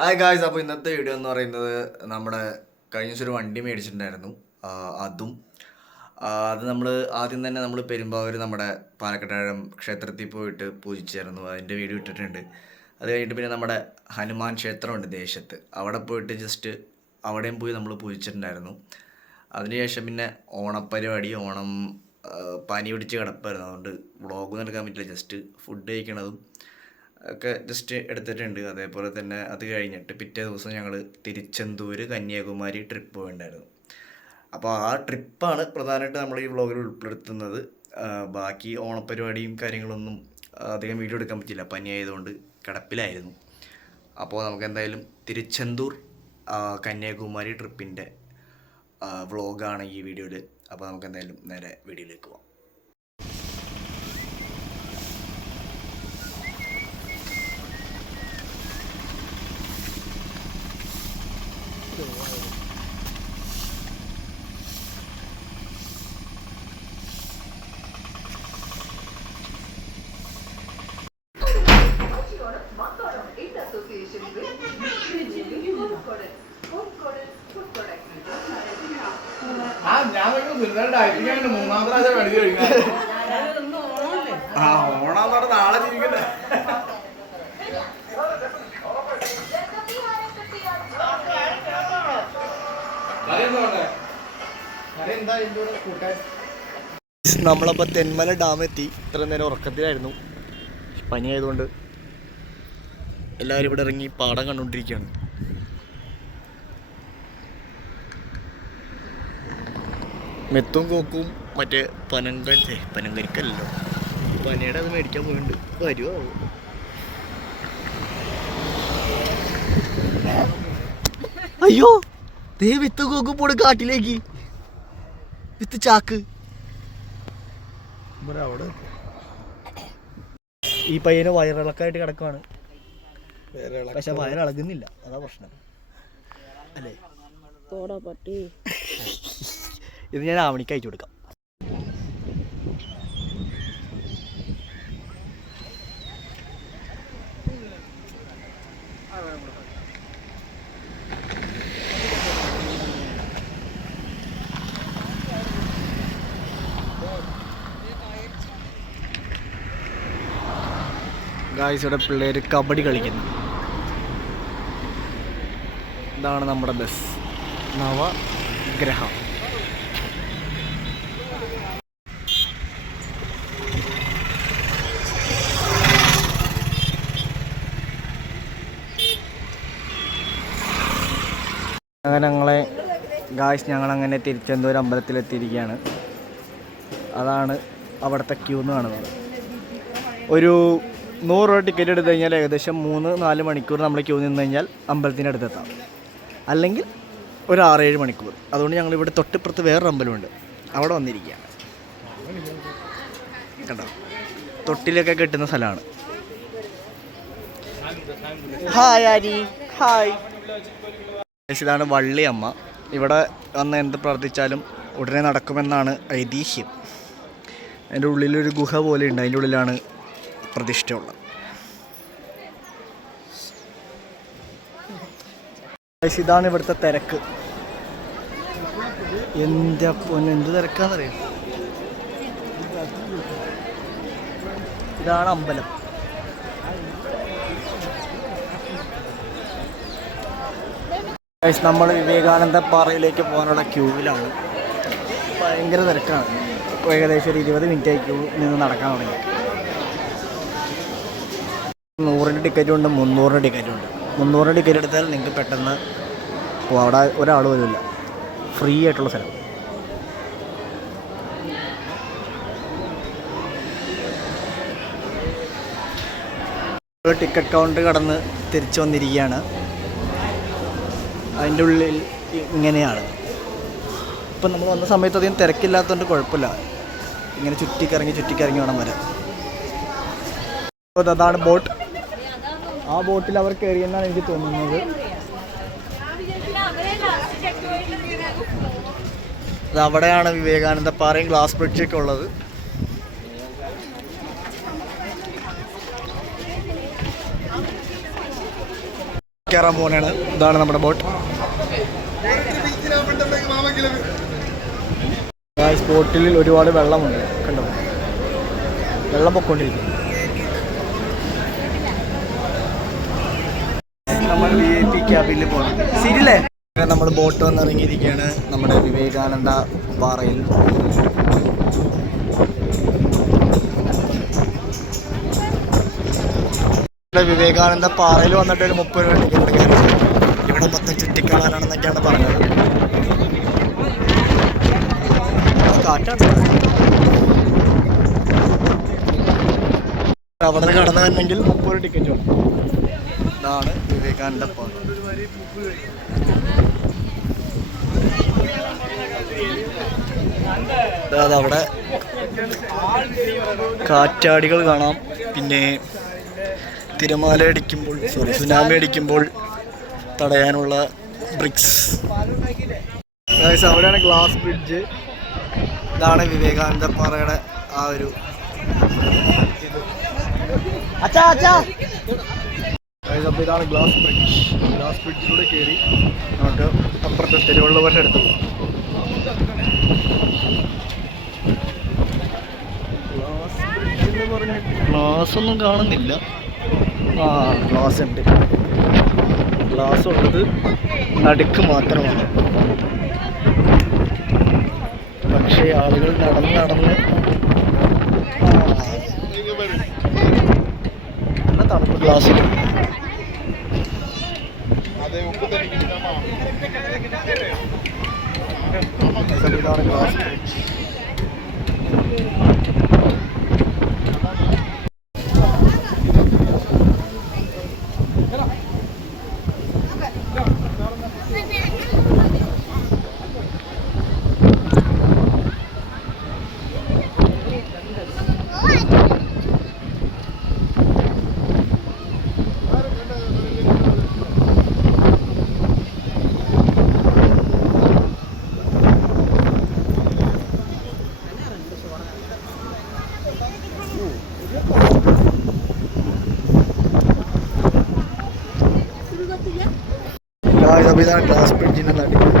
Hi guys അപ്പോൾ ഇന്നത്തെ video എന്ന് പറയുന്നത് നമ്മുടെ കഴിഞ്ഞ ദിവസം ഒരു വണ്ടി മേടിച്ചിട്ടുണ്ടായിരുന്നു. അതും. അത് നമ്മൾ ആദ്യം തന്നെ നമ്മൾ പെരുമ്പാവൂർ നമ്മുടെ പാലക്കാട്ടഴം ക്ഷേത്രത്തിൽ പോയിട്ട് പൂജിച്ചായിരുന്നു. അതിന്റെ വീഡിയോ ഇട്ടിട്ടുണ്ട്. അത് കഴിഞ്ഞിട്ട് പിന്നെ നമ്മുടെ ഹനുമാൻ ക്ഷേത്രമുണ്ട് ദേശത്ത്. അവിടെ പോയിട്ട് ജസ്റ്റ് അവിടെയും പോയി നമ്മൾ പൂജിച്ചിട്ടുണ്ടായിരുന്നു. അതിനുശേഷം പിന്നെ ഓണപ്പരിപാടി ഓണം പനി പിടിച്ച് കിടപ്പായിരുന്നു. അതുകൊണ്ട് വ്ളോഗ് എടുക്കാൻ പറ്റില്ല. ജസ്റ്റ് ഫുഡ് കഴിക്കണതും ഒക്കെ ജസ്റ്റ് എടുത്തിട്ടുണ്ട്. അതേപോലെ തന്നെ അത് കഴിഞ്ഞിട്ട് പിറ്റേ ദിവസം ഞങ്ങൾ തിരിച്ചെന്തൂർ കന്യാകുമാരി ട്രിപ്പ് പോയിണ്ടായിരുന്നു. അപ്പോൾ ആ ട്രിപ്പാണ് പ്രധാനമായിട്ട് നമ്മൾ ഈ വ്ളോഗിൽ ഉൾപ്പെടുത്തുന്നത്. ബാക്കി ഓണപ്പരിപാടിയും കാര്യങ്ങളൊന്നും അധികം വീഡിയോ എടുക്കാൻ പറ്റില്ല പനി ആയതുകൊണ്ട് കിടപ്പിലായിരുന്നു. അപ്പോൾ നമുക്ക് എന്തായാലും തിരുച്ചെന്തൂർ കന്യാകുമാരി ട്രിപ്പിന്റെ വ്ളോഗാണ് ഈ വീഡിയോയിൽ അപ്പോൾ നമുക്ക് എന്തായാലും നേരെ വീഡിയോയിലേക്ക് പോകാം നമ്മളപ്പോൾ തെന്മല ഡാം എത്തി. ഇത്ര നേരം ഉറക്കത്തിലായിരുന്നു. പനി ആയതുകൊണ്ട് എല്ലാവരും ഇവിടെ ഇറങ്ങി പാടം കണ്ടുകൊണ്ടിരിക്കുകയാണ്. മെത്തും കോക്കും മറ്റേ പനങ്ക പനങ്കരിക്കല്ലോ പനിയുടെ അത് മേടിക്കാൻ പോയിണ്ട് വരുമോ അയ്യോ! ദേ വിത്ത് കൂക്ക് പോണ് കാട്ടിലേക്ക്. വിത്ത് ചാക്ക്. അവിടെ ഈ പയ്യന് വയറിളക്കായിട്ട് കിടക്കുവാണ്. പക്ഷെ വയറിളകുന്നില്ല. അതാ പ്രശ്നം. അല്ലേ? പോടാ പട്ടി. ഇത് ഞാൻ ആവണിക്ക് അയച്ചു കൊടുക്കാം. ഗായ്സ് ഇവിടെ പിള്ളേർ കബഡി കളിക്കുന്നു. ഇതാണ് നമ്മുടെ ബസ് നവഗ്രഹം അങ്ങനെ ഞങ്ങളെ ഗായ്സ് ഞങ്ങളങ്ങനെ തിരുച്ചെന്തൂർ അമ്പലത്തിലെത്തിയിരിക്കുകയാണ്. അതാണ് അവിടുത്തെ ക്യൂ എന്ന് കാണുന്നത്. ഒരു നൂറ് രൂപ ടിക്കറ്റ് എടുത്തു കഴിഞ്ഞാൽ ഏകദേശം മൂന്ന് നാല് മണിക്കൂർ നമ്മൾ ക്യൂ നിന്ന് കഴിഞ്ഞാൽ അമ്പലത്തിന്റെ അടുത്തെത്താം. അല്ലെങ്കിൽ ഒരു ആറേഴ് മണിക്കൂർ. അതുകൊണ്ട് ഞങ്ങൾ ഇവിടെ തൊട്ടിപ്പുറത്ത് വേറൊരു അമ്പലമുണ്ട്. അവിടെ വന്നിരിക്കുകയാണ്. കണ്ടോ? തൊട്ടിലൊക്കെ കെട്ടുന്ന സ്ഥലമാണ്. ഹായ് ആരി ഹായ് ഇതാണ് വള്ളി അമ്മ ഇവിടെ വന്ന് എന്ത് പ്രാർത്ഥിച്ചാലും ഉടനെ നടക്കുമെന്നാണ് ഐതിഹ്യം. അതിന്റെ ഉള്ളിലൊരു ഗുഹ പോലെ ഉണ്ട്. അതിന്റെ ഉള്ളിലാണ് പ്രതിഷ്ഠയുള്ളത്. ഇതാണ് ഇവിടുത്തെ തിരക്ക്. എന്റെ പൊന്ന് എന്ത് തിരക്കാന്നറിയാം? ഇതാണ് അമ്പലം. നമ്മൾ വിവേകാനന്ദ പാറയിലേക്ക് പോകാനുള്ള ക്യൂവിലാണ്. ഭയങ്കര തിരക്കാണ്. ഏകദേശം ഒരു ഇരുപത് മിനിറ്റായി ക്യൂ നിന്ന് നടക്കാൻ തുടങ്ങി. നൂറിന്റെ ടിക്കറ്റും ഉണ്ട് മുന്നൂറിന്റെ ടിക്കറ്റും ഉണ്ട്. മുന്നൂറിന്റെ ടിക്കറ്റ് എടുത്താൽ നിങ്ങൾക്ക് പെട്ടെന്ന് പോകാം അവിടെ ഒരാൾ ഇല്ല ഫ്രീ ആയിട്ടുള്ള സ്ഥലം. ടിക്കറ്റ് കൗണ്ടർ കടന്ന് തിരിച്ചു വന്നിരിക്കുകയാണ്. അതിന്റെ ഉള്ളിൽ ഇങ്ങനെയാണ്. ഇപ്പം നമ്മൾ വന്ന സമയത്ത് അധികം തിരക്കില്ലാത്തതുകൊണ്ട് കുഴപ്പമില്ല. ഇങ്ങനെ ചുറ്റിക്കറങ്ങി ചുറ്റിക്കറങ്ങി വേണം വരാൻ. അതാണ് ബോട്ട്. ആ ബോട്ടിൽ അവർ കയറിയെന്നാണ് എനിക്ക് തോന്നുന്നത്. അത് അവിടെയാണ് വിവേകാനന്ദ പാറയും ഗ്ലാസ് ബ്രിഡ്ജൊക്കെ ഉള്ളത്. കയറാൻ പോകുന്നതാണ് ഇതാണ് നമ്മുടെ ബോട്ട്. ബോട്ടിൽ ഒരുപാട് വെള്ളമുണ്ട്. കണ്ടോ? വെള്ളം പൊക്കോണ്ടിരിക്കും നമ്മൾ പി പോകണം ശരിയല്ലേ? നമ്മൾ ബോട്ട് വന്ന് ഇറങ്ങിയിരിക്കുകയാണ് നമ്മുടെ വിവേകാനന്ദ പാറയിൽ. വിവേകാനന്ദ പാറയിൽ വന്നിട്ട് ഒരു മുപ്പത് രൂപ ടിക്കറ്റ് കയറി ഇവിടെ മൊത്തം ചുറ്റിക്കളാനാണെന്നൊക്കെയാണ് പറഞ്ഞത്. അവിടെ കടന്നു വന്നെങ്കിൽ മുപ്പത് ടിക്കറ്റ് വേണം ഇതാണ് വിവേകാനന്ദ പാറ. ദാ അവിടെ കാറ്റാടികൾ കാണാം. പിന്നെ തിരമാല അടിക്കുമ്പോൾ സോറി സുനാമി അടിക്കുമ്പോൾ തടയാനുള്ള ബ്രിക്സ് അവിടെയാണ് ഗ്ലാസ് ബ്രിഡ്ജ് ഇതാണ് വിവേകാനന്ദ പാറയുടെ ആ ഒരു അച്ഛാ അച്ഛാ. Guys, അപ്പോൾ ഇതാണ് ഗ്ലാസ് ബ്രിഡ്ജ് ഗ്ലാസ് ബ്രിഡ്ജിലൂടെ കയറി നമുക്ക് അപ്പുറത്തെ തിരുവള്ളുവരുടെ അടുത്ത് പോകാം. ഗ്ലാസ് ബ്രിഡ്ജ് എന്ന് പറഞ്ഞിട്ട് ഗ്ലാസ് ഒന്നും കാണുന്നില്ല. ആ ഗ്ലാസ് ഉണ്ട്. ഗ്ലാസ് ഉള്ളത് നടുക്ക് മാത്രമാണ് പക്ഷേ ആളുകൾ നടന്ന് നടന്ന് ആ, നല്ല തണുപ്പ് ഗ്ലാസ്സിൽ ഇതാണ് ഗ്ലാസ് ബ്രിഡ്ജ് സംവിധാനം ക്ലാസ് ബ്രിഡ്ജിനെ തട്ടി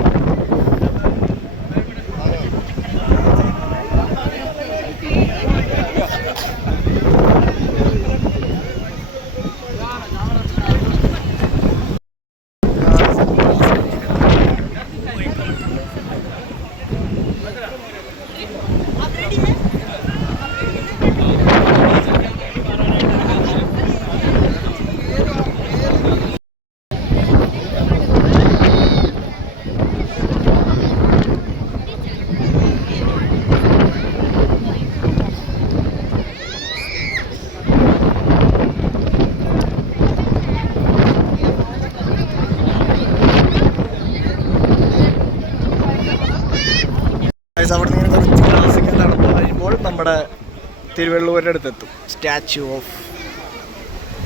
തിരുവള്ളൂരിന്റെ അടുത്തെത്തും. Statue of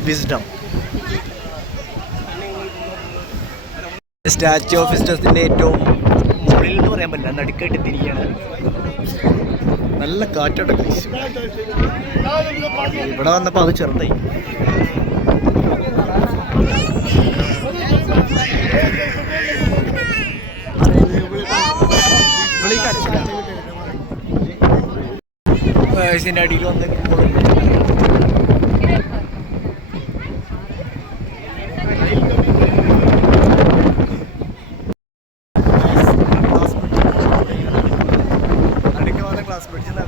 wisdom. Statue of വിസ്ഡത്തിന്റെ ഏറ്റവും മുകളിൽ എന്ന് പറയാൻ പറ്റില്ല. നടുക്കായിട്ട് തിരിയാണ്. നല്ല വീശും. ഇവിടെ വന്നപ്പോൾ അത് ചെറുതായി. വിളി വയസ്സിന്റെ അടിയിൽ വന്ന് ക്ലാസ് പഠിച്ചത്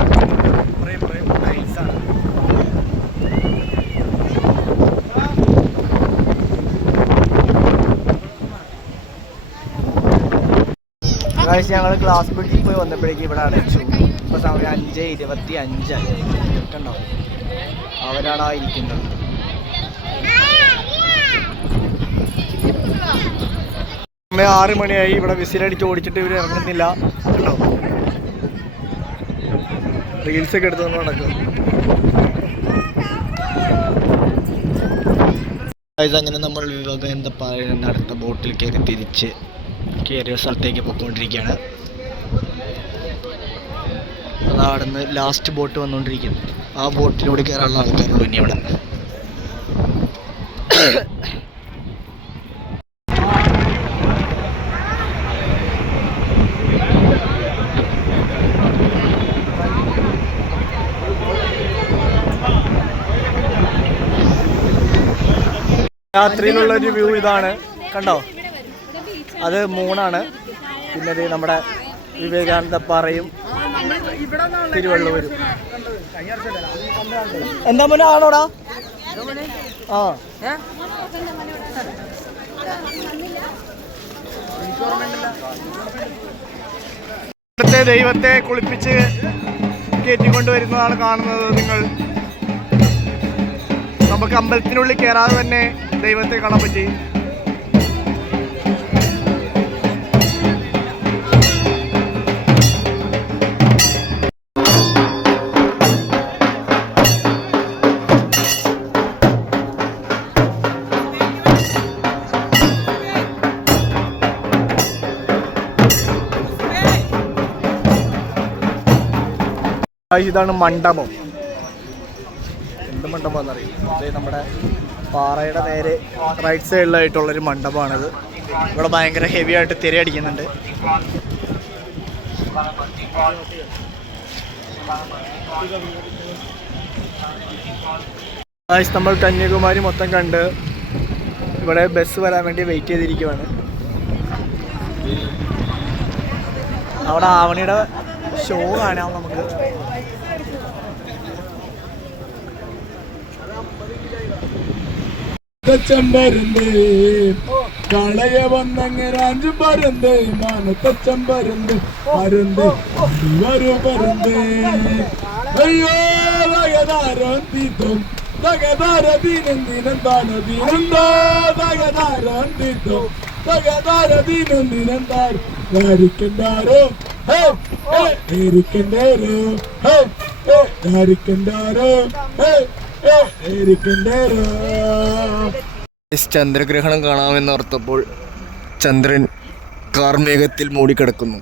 കുറേ കുറേ ടൈൽസാണ് ഞങ്ങൾ ക്ലാസ് ബ്രിഡ്ജിൽ പോയി വന്നപ്പോഴേക്കും ഇവിടെ അടച്ചു. ഇപ്പോൾ സമയം അഞ്ച് ഇരുപത്തി അഞ്ചായി കണ്ടോ അവരാടാ ഇരിക്കുന്നത്? സമയം ആറ് മണിയായി. ഇവിടെ വിസിലടിച്ച് ഓടിച്ചിട്ട് ഇവർ ഇറങ്ങുന്നില്ല. കണ്ടോ റീൽസ് ഒക്കെ എടുത്തുകൊണ്ട് നടക്കും. അങ്ങനെ നമ്മൾ വിവാഹം എന്താ പറയുന്നത് അടുത്ത ബോട്ടിൽ കയറി തിരിച്ച് കയറിയ സ്ഥലത്തേക്ക് പോയിക്കൊണ്ടിരിക്കുകയാണ്. അതാ ലാസ്റ്റ് ബോട്ട് വന്നുകൊണ്ടിരിക്കുന്നു. ആ ബോട്ടിലൂടെ കയറാനുള്ള ആൾക്കാരുള്ളൂ ഇനി അവിടെ രാത്രിയിലുള്ള ഒരു വ്യൂ ഇതാണ്. കണ്ടോ? അത് മൂണാണ് പിന്നെ നമ്മുടെ വിവേകാനന്ദ പാറയും തിരുവള്ളൂരും എന്താ മോനെ ആണോടാ ആ. ഇവിടുത്തെ ദൈവത്തെ കുളിപ്പിച്ച് കയറ്റിക്കൊണ്ടുവരുന്നതാണ് കാണുന്നത് നിങ്ങൾ. നമുക്ക് അമ്പലത്തിനുള്ളിൽ കയറാതെ തന്നെ ദൈവത്തെ കാണാൻ പറ്റി. ഇതാണ് മണ്ഡപം. എന്ത് മണ്ഡപം നമ്മുടെ പാറയുടെ നേരെ റൈറ്റ് സൈഡിലായിട്ടുള്ളൊരു മണ്ഡപമാണിത്. ഇവിടെ ഭയങ്കര ഹെവി ആയിട്ട് തിരയടിക്കുന്നുണ്ട് നമ്മൾ കന്യാകുമാരി മൊത്തം കണ്ട് ഇവിടെ ബസ് വരാൻ വേണ്ടി വെയിറ്റ് ചെയ്തിരിക്കുവാണ്. അവിടെ ആവണിയുടെ ഷോ കാണാം നമുക്ക്. ചെമ്പരുന്ത് കളയ വന്നങ്ങനെ അഞ്ചു പരുന്ത്. മാനത്തച്ചം പരുന്ത് പരുന്ത് വരു പരുന്ത്. അയ്യോ തകതാരം തീത്തും തകതാര ദീനം ദിനം താന ദീനന്തോ തകതാരം തീത്തും തകതാര ദീനം ദിനം താര ധാരിക്കണ്ടാരോ ധരിക്കണ്ടാരോ ധരിക്കണ്ടാരോ ചന്ദ്രഗ്രഹണം കാണാമെന്ന് ഓർത്തപ്പോൾ ചന്ദ്രൻ കാർമേഘത്തിൽ മൂടിക്കിടക്കുന്നു.